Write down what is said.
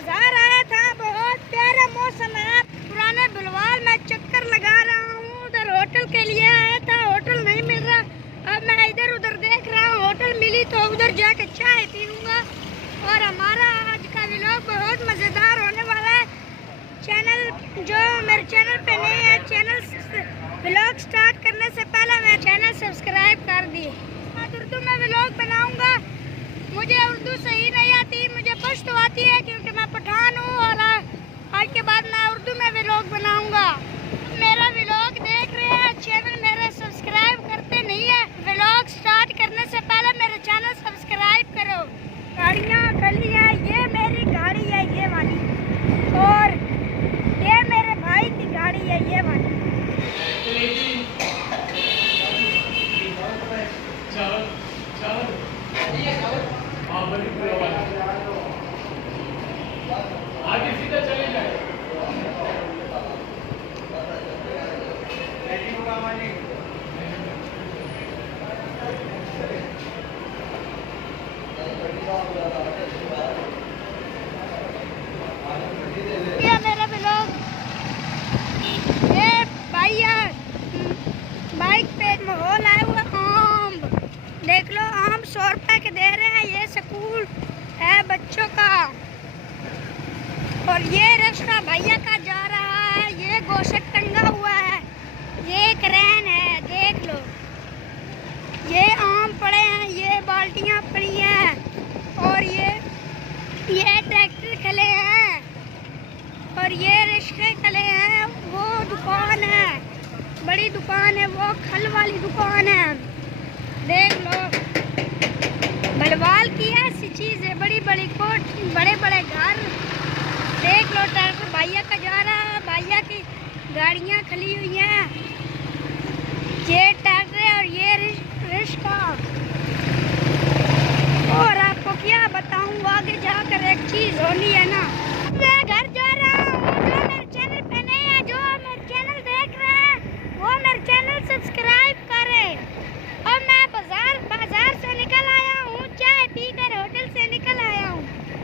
बाजार आया था, बहुत प्यारा मौसम है। पुराने बिलवाल में चक्कर लगा रहा हूँ। उधर होटल के लिए आया था, होटल नहीं मिल रहा। अब मैं इधर उधर देख रहा हूँ, होटल मिली तो उधर जाके चाय पीऊँगा। और हमारा आज का व्लॉग बहुत मज़ेदार होने वाला है। चैनल जो मेरे चैनल पे नहीं है, चैनल व्लॉग स्टार्ट करने से पहले मैं चैनल सब्सक्राइब कर दी। आज उर्दू में व्लॉग बनाऊँगा। मुझे उर्दू सही नहीं आती, मुझे पश्तो आती है क्योंकि मैं पठान हूँ। और आज के बाद मैं उर्दू में व्लॉग बनाऊँगा। मेरा व्लॉग देख रहे हैं, चैनल मेरे सब्सक्राइब करते नहीं है। व्लॉग स्टार्ट करने से पहले मेरे चैनल सब्सक्राइब करो। गाड़ियाँ खड़ी हैं, ये मेरी गाड़ी है ये वाली, और ये मेरे भाई की गाड़ी है ये वाली। आगे सीधा चले जाए। ये मेरा व्लॉग, ये भैया बाइक पे माहौल आया हुआ। आम देख लो, आम 100 रुपए के दे रहे हैं। ये स्कूल है बच्चों का, और ये रिक्शा भैया का जा रहा है। ये गोश्त टंगा हुआ है, ये क्रेन है, देख लो। ये आम पड़े हैं, ये बाल्टियां पड़ी हैं, और ये ट्रैक्टर खड़े हैं, और ये रिक्शे खड़े हैं। वो दुकान है, बड़ी दुकान है, वो खल वाली दुकान है, देख लो। बलवाल की ऐसी चीज़ है, बड़ी बड़ी कोट, बड़े बड़े घर, देख लो। ट्रैक्टर भैया का जा रहा है, भैया की गाड़ियाँ खली हुई हैं। ये ट्रैक्टर है और ये रिक्शा। और आपको क्या बताऊँ, आगे जाकर एक चीज़ होनी है।